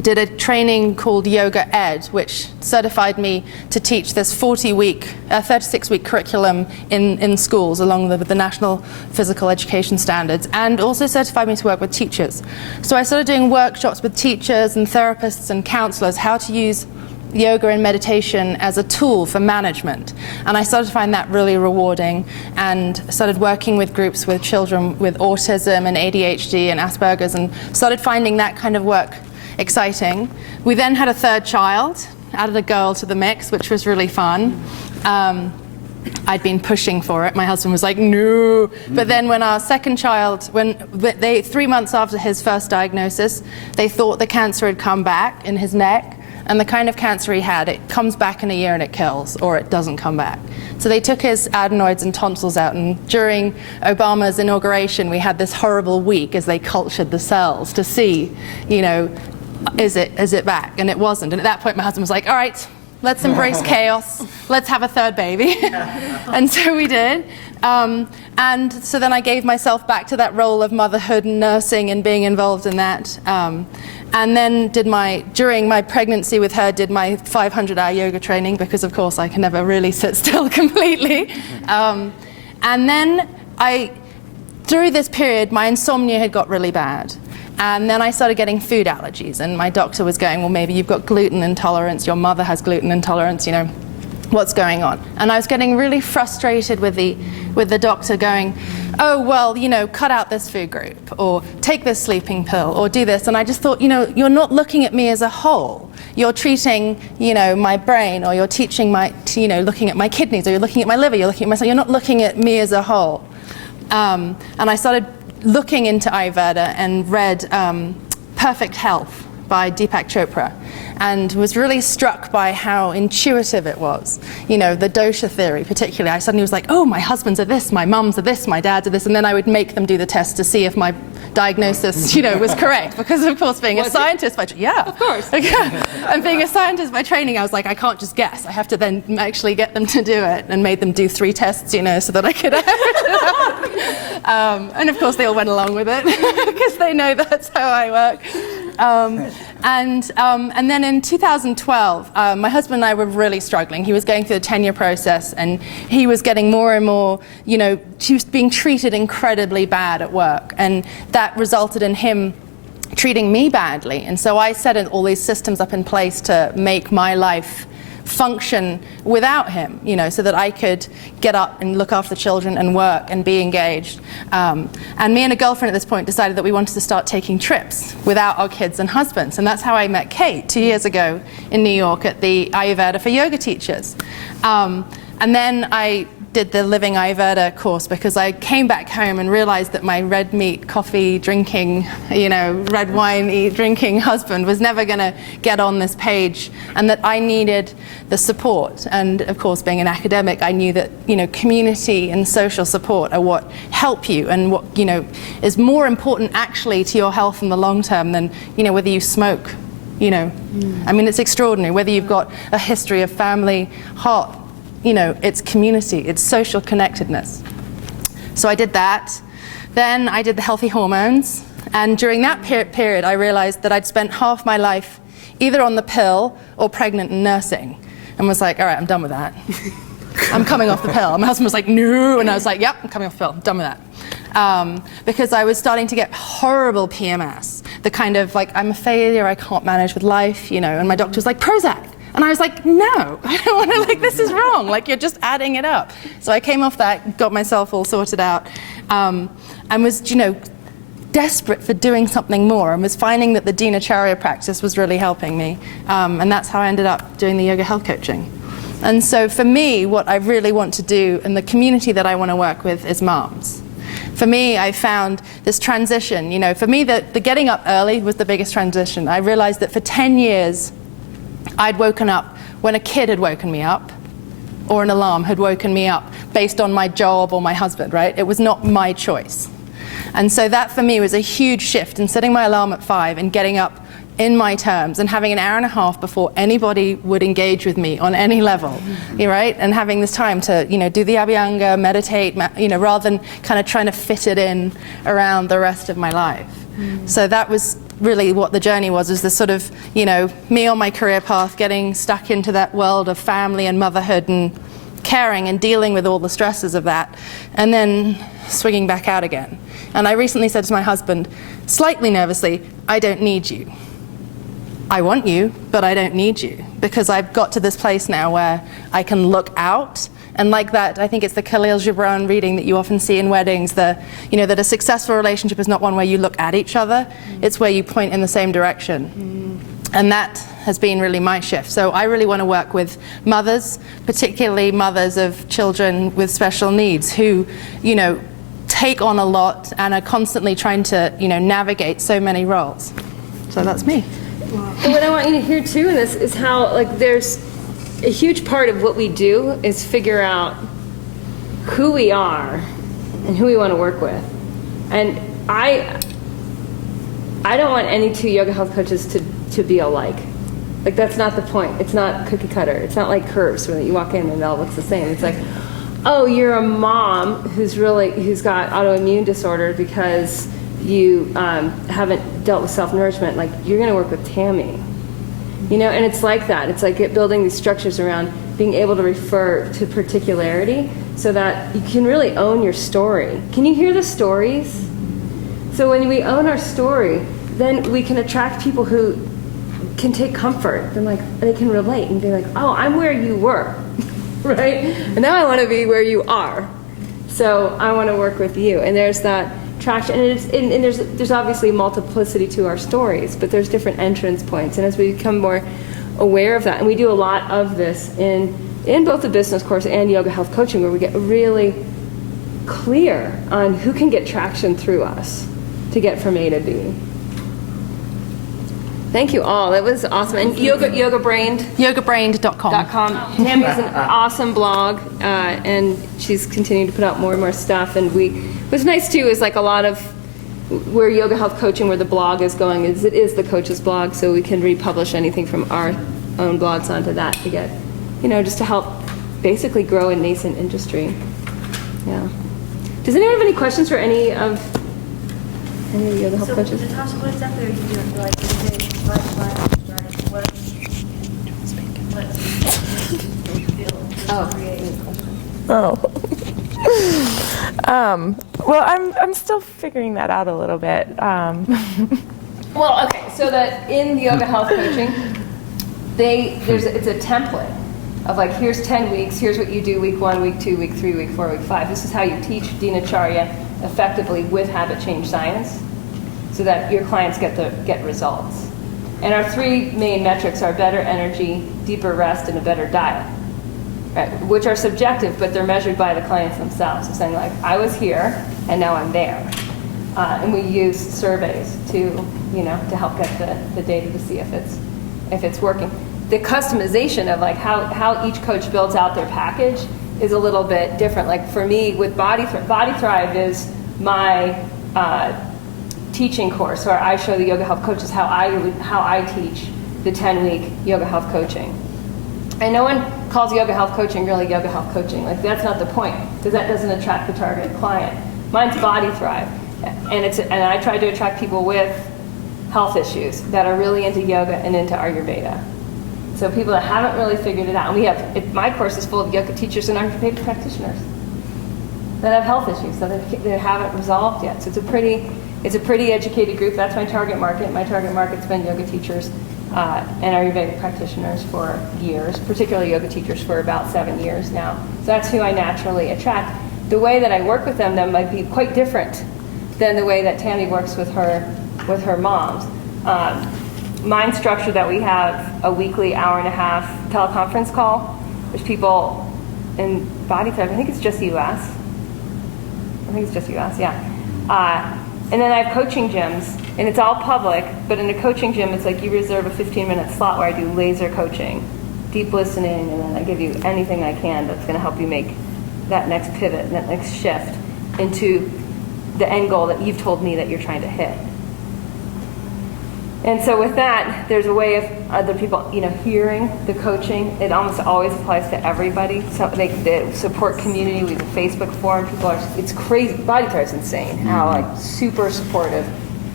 Did a training called Yoga Ed, which certified me to teach this 36-week curriculum in schools along with the National Physical Education Standards, and also certified me to work with teachers. So I started doing workshops with teachers and therapists and counselors, how to use yoga and meditation as a tool for management. And I started to find that really rewarding, and started working with groups with children with autism and ADHD and Asperger's, and started finding that kind of work exciting. We then had a third child, added a girl to the mix, which was really fun. I'd been pushing for it. My husband was like, no. But then when our second child, 3 months after his first diagnosis, they thought the cancer had come back in his neck. And the kind of cancer he had, it comes back in a year and it kills, or it doesn't come back. So they took his adenoids and tonsils out, and during Obama's inauguration, we had this horrible week as they cultured the cells to see, is it back? And it wasn't. And at that point, my husband was like, all right, let's embrace chaos. Let's have a third baby. And so we did. And so then I gave myself back to that role of motherhood and nursing and being involved in that. And then during my pregnancy with her, did my 500-hour yoga training, because of course I can never really sit still completely. And then through this period, my insomnia had got really bad. And then I started getting food allergies, and my doctor was going, well, maybe you've got gluten intolerance, your mother has gluten intolerance, what's going on? And I was getting really frustrated with the doctor going, oh, well, cut out this food group, or take this sleeping pill, or do this. And I just thought, you're not looking at me as a whole. You're treating, my brain, or you're teaching looking at my kidneys, or you're looking at my liver, you're looking at myself, you're not looking at me as a whole. And I started looking into Ayurveda and read Perfect Health by Deepak Chopra, and was really struck by how intuitive it was. The dosha theory particularly. I suddenly was like, oh, my husbands are this, my mums are this, my dads are this, and then I would make them do the test to see if my diagnosis, was correct. Because of course, being a scientist by of course, and being a scientist by training, I was like, I can't just guess. I have to then actually get them to do it, and made them do 3 tests, so that I could average it out. And of course, they all went along with it because they know that's how I work. And then in 2012, my husband and I were really struggling. He was going through the tenure process, and he was getting more and more, he was being treated incredibly bad at work, and that resulted in him treating me badly. And so I set all these systems up in place to make my life function without him, so that I could get up and look after the children and work and be engaged. And me and a girlfriend at this point decided that we wanted to start taking trips without our kids and husbands. And that's how I met Cate 2 years ago in New York at the Ayurveda for Yoga Teachers. And then I did the Living Ayurveda course, because I came back home and realized that my red meat, coffee drinking, red wine drinking husband was never going to get on this page, and that I needed the support. And of course, being an academic, I knew that community and social support are what help you, and what is more important actually to your health in the long term than whether you smoke. I mean, it's extraordinary whether you've got a history of family, heart. It's community, it's social connectedness. So I did that. Then I did the healthy hormones. And during that period, I realized that I'd spent half my life either on the pill or pregnant and nursing. And was like, all right, I'm done with that. I'm coming off the pill. And my husband was like, no. And I was like, yep, I'm coming off the pill. I'm done with that. Because I was starting to get horrible PMS. The kind of like, I'm a failure, I can't manage with life, and my doctor was like, Prozac. And I was like, no, I don't want to, this is wrong. You're just adding it up. So I came off that, got myself all sorted out, and was, desperate for doing something more, and was finding that the Dinacharya practice was really helping me. And that's how I ended up doing the yoga health coaching. And so for me, what I really want to do, and the community that I want to work with, is moms. For me, I found this transition. For me, the getting up early was the biggest transition. I realized that for 10 years, I'd woken up when a kid had woken me up, or an alarm had woken me up based on my job or my husband, right? It was not my choice. And so that for me was a huge shift in setting my alarm at 5 and getting up in my terms, and having an hour and a half before anybody would engage with me on any level, right? And having this time to, do the Abhyanga, meditate, rather than kind of trying to fit it in around the rest of my life. So that was really what the journey was this sort of, me on my career path, getting stuck into that world of family and motherhood and caring and dealing with all the stresses of that, and then swinging back out again. And I recently said to my husband, slightly nervously, I don't need you. I want you, but I don't need you, because I've got to this place now where I can look out. And like that, I think it's the Khalil Gibran reading that you often see in weddings, that a successful relationship is not one where you look at each other, it's where you point in the same direction. And that has been really my shift. So I really want to work with mothers, particularly mothers of children with special needs who, take on a lot and are constantly trying to, navigate so many roles. So that's me. And what I want you to hear too in this is how there's a huge part of what we do is figure out who we are and who we want to work with. And I don't want any two yoga health coaches to be alike. That's not the point. It's not cookie cutter. It's not like curves where you walk in and it all looks the same. It's like, oh, you're a mom who's got autoimmune disorder because you haven't dealt with self-nourishment. You're going to work with Tammy. And it's like that. It's like building these structures around being able to refer to particularity so that you can really own your story. Can you hear the stories? So when we own our story, then we can attract people who can take comfort. They can relate and be like, oh, I'm where you were, right? And now I want to be where you are. So I want to work with you. And there's that traction, and there's obviously multiplicity to our stories, but there's different entrance points. And as we become more aware of that, and we do a lot of this in both the business course and yoga health coaching, where we get really clear on who can get traction through us to get from A to B. Thank you all. That was awesome. And yogabrained.com. Tammy has an awesome blog, and she's continuing to put out more and more stuff. And what's nice too is a lot of where yoga health coaching, where the blog is going, is it is the coach's blog, so we can republish anything from our own blogs onto that to get, just to help basically grow a nascent industry. Yeah. Does anyone have any questions for any of the yoga health coaches? Natasha, what exactly are you doing? What Well, I'm still figuring that out a little bit. Well, okay, so that in yoga health coaching, it's a template of here's 10 weeks, here's what you do week 1, week 2, week 3, week 4, week 5. This is how you teach Dinacharya effectively with habit change science so that your clients get results. And our 3 main metrics are better energy, deeper rest, and a better diet, right? Which are subjective, but they're measured by the clients themselves. So saying I was here and now I'm there. And we use surveys to help get the data to see if it's working. The customization of how each coach builds out their package is a little bit different. For me, with Body Thrive is my teaching course where I show the yoga health coaches how I teach the 10-week yoga health coaching. And no one calls yoga health coaching really yoga health coaching. That's not the point, because that doesn't attract the target client. Mine's Body Thrive, and I try to attract people with health issues that are really into yoga and into Ayurveda. So people that haven't really figured it out. And my course is full of yoga teachers and Ayurveda practitioners that have health issues that they haven't resolved yet. So it's a pretty educated group. That's my target market. My target market's been yoga teachers and Ayurvedic practitioners for years, particularly yoga teachers for about 7 years now. So that's who I naturally attract. The way that I work with them might be quite different than the way that Tammy works with her moms. Mine's structured that we have a weekly hour-and-a-half teleconference call, which people in Body Thrive, I think it's just US. Yeah. And then I have coaching gyms, and it's all public, but in a coaching gym, it's you reserve a 15-minute slot where I do laser coaching, deep listening, and then I give you anything I can that's going to help you make that next pivot, that next shift into the end goal that you've told me that you're trying to hit. And so with that, there's a way of other people, hearing the coaching. It almost always applies to everybody. So the support community, we have a Facebook forum. It's crazy. Body Tire's insane how super supportive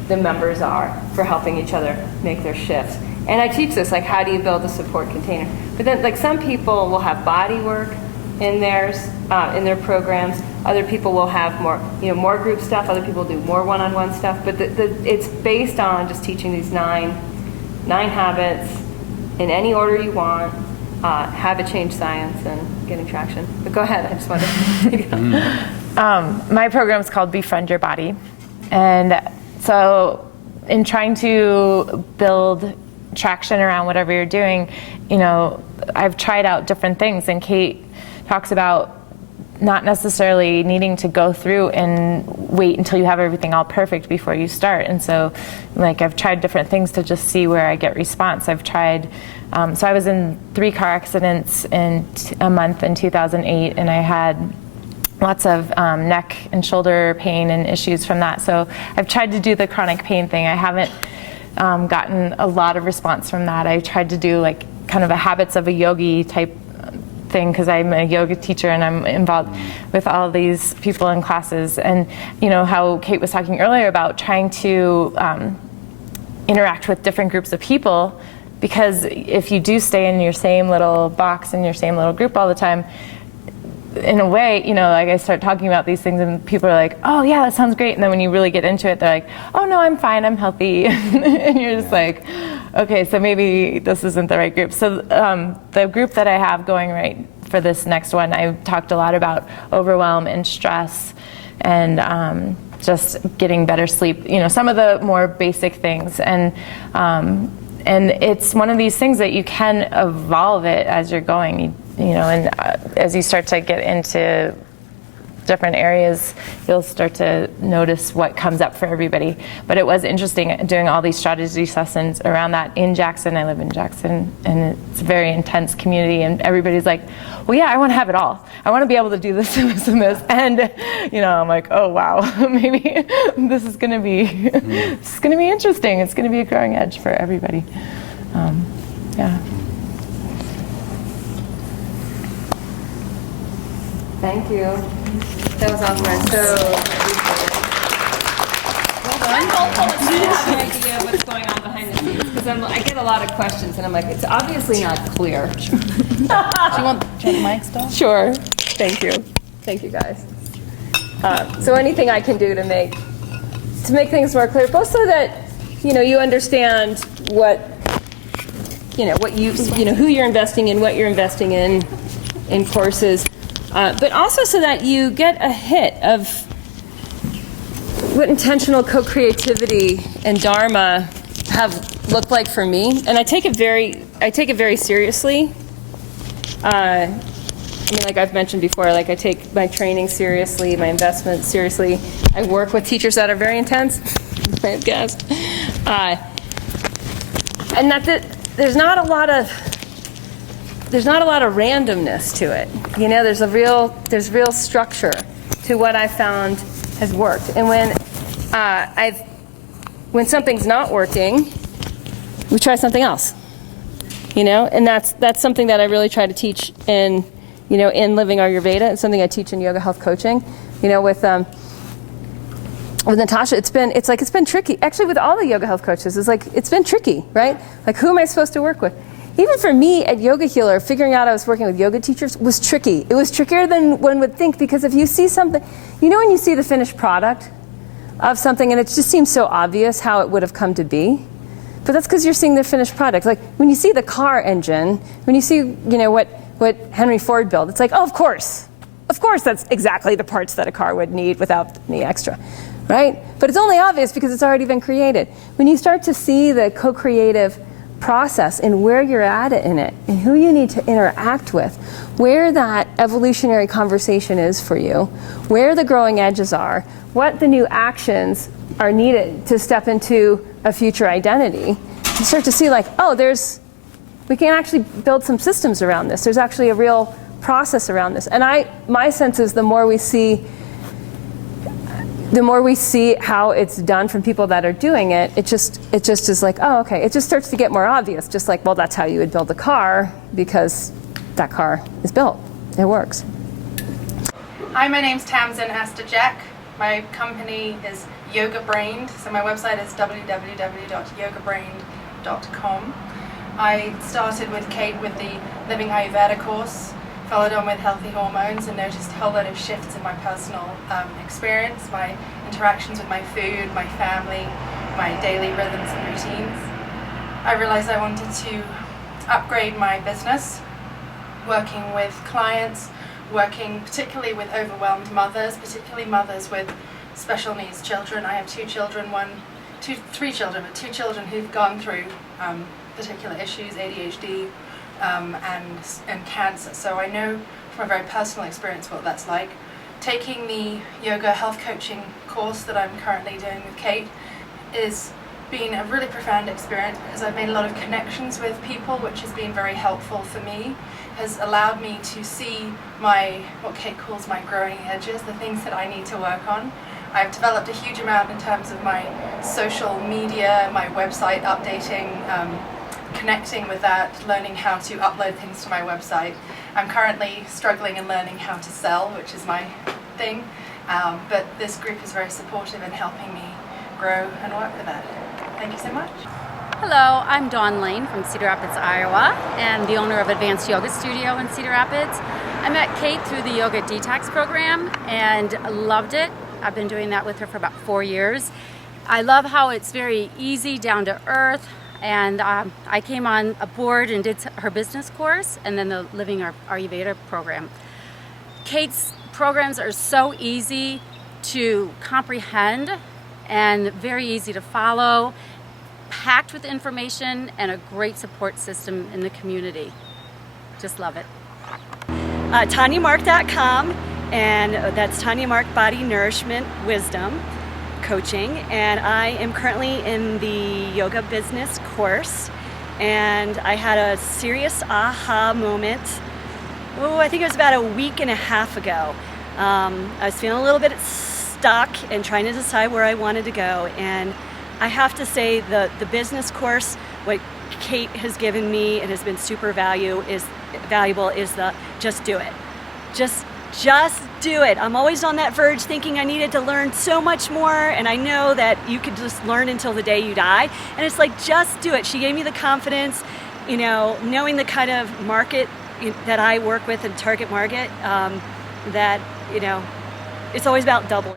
the members are for helping each other make their shifts. And I teach this, how do you build a support container? But then, some people will have body work in theirs, in their programs. Other people will have more group stuff. Other people do more one-on-one stuff. But it's based on just teaching these nine habits in any order you want, habit change science, and getting traction. But go ahead. I just wanted to. My program's called Befriend Your Body, and so in trying to build traction around whatever you're doing, I've tried out different things, and Cate talks about not necessarily needing to go through and wait until you have everything all perfect before you start. And so I've tried different things to just see where I get response. I've tried, so I was in 3 car accidents in a month in 2008, and I had lots of neck and shoulder pain and issues from that. So I've tried to do the chronic pain thing. I haven't gotten a lot of response from that. I tried to do kind of a habits of a yogi type thing, because I'm a yoga teacher and I'm involved with all these people in classes. And how Cate was talking earlier about trying to interact with different groups of people, because if you do stay in your same little box, in your same little group all the time, in a way, I start talking about these things and people are like, oh yeah, that sounds great. And then when you really get into it, they're like, oh no, I'm fine, I'm healthy. And you're just like, okay, so maybe this isn't the right group. So the group that I have going right for this next one, I talked a lot about overwhelm and stress and just getting better sleep, some of the more basic things. And it's one of these things that you can evolve it as you're going. And as you start to get into different areas, you'll start to notice what comes up for everybody. But it was interesting doing all these strategy sessions around that in Jackson. I live in Jackson, and it's a very intense community, and everybody's like, well, yeah, I want to have it all. I want to be able to do this and this and this. And, I'm like, oh, wow, maybe this is going to be interesting. It's going to be a growing edge for everybody. Yeah. Thank you. That was awesome. I'm so appreciate it. I'm hopeful that you have an idea of what's going on behind the scenes, because I get a lot of questions, and I'm like, it's obviously not clear. Do you want the mic still? Sure. Thank you. Thank you, guys. So anything I can do to make things more clear, both so that you understand what who you're investing in, what you're investing in courses. But also so that you get a hit of what intentional co-creativity and Dharma have looked like for me. And I take it very seriously. Like I've mentioned before, I take my training seriously, my investment seriously. I work with teachers that are very intense, I guess. And there's not a lot of randomness to it. There's real structure to what I found has worked. And when something's not working, we try something else. And that's something that I really try to teach in Living Ayurveda. It's something I teach in yoga health coaching. With Natasha, it's been tricky. Actually, with all the yoga health coaches, it's been tricky, right? Who am I supposed to work with? Even for me at Yoga Healer, figuring out I was working with yoga teachers was tricky. It was trickier than one would think, because if you see something, when you see the finished product of something and it just seems so obvious how it would have come to be, but that's because you're seeing the finished product. When you see the car engine, when you see what Henry Ford built, it's oh, of course that's exactly the parts that a car would need without any extra, right? But it's only obvious because it's already been created. When you start to see the co-creative process and where you're at in it and who you need to interact with, where that evolutionary conversation is for you, where the growing edges are, what the new actions are needed to step into a future identity, you start to see we can actually build some systems around this. There's actually a real process around this. And my sense is the more we see the more we see how it's done from people that are doing it, it just is like, oh, okay. It just starts to get more obvious. Just like, well, that's how you would build a car because that car is built. It works. Hi, my name's Tamsin Jack. My company is Yoga Brained, so my website is www.yogabrained.com. I started with Cate with the Living Ayurveda course, followed on with Healthy Hormones, and noticed a whole lot of shifts in my personal experience, my interactions with my food, my family, my daily rhythms and routines. I realized I wanted to upgrade my business, working with clients, working particularly with overwhelmed mothers, particularly mothers with special needs children. I have three children, two children who've gone through particular issues, ADHD and cancer. So I know from a very personal experience what that's like. Taking the yoga health coaching course that I'm currently doing with Cate is been a really profound experience because I've made a lot of connections with people, which has been very helpful for me, has allowed me to see what Cate calls my growing edges, the things that I need to work on. I've developed a huge amount in terms of my social media, my website updating, connecting with that, learning how to upload things to my website. I'm currently struggling and learning how to sell, which is my thing, but this group is very supportive in helping me grow and work with that. Thank you so much. Hello, I'm Dawn Lane from Cedar Rapids, Iowa, and the owner of Advanced Yoga Studio in Cedar Rapids. I met Cate through the Yoga Detox program and loved it. I've been doing that with her for about 4 years. I love how it's very easy, down to earth, and I came on board and did her business course and then the Living Ayurveda program. Cate's programs are so easy to comprehend and very easy to follow, packed with information and a great support system in the community. Just love it. TanyaMark.com, and that's Tanya Mark Body Nourishment Wisdom Coaching, and I am currently in the yoga business course, and I had a serious aha moment. I think it was about a week and a half ago. I was feeling a little bit stuck and trying to decide where I wanted to go, and I have to say the business course, what Cate has given me and has been super valuable is the just do it. Just do it. I'm always on that verge thinking I needed to learn so much more, and I know that you could just learn until the day you die, and it's like, just do it. She gave me the confidence, knowing the kind of market that I work with and target market, that, it's always about doubling.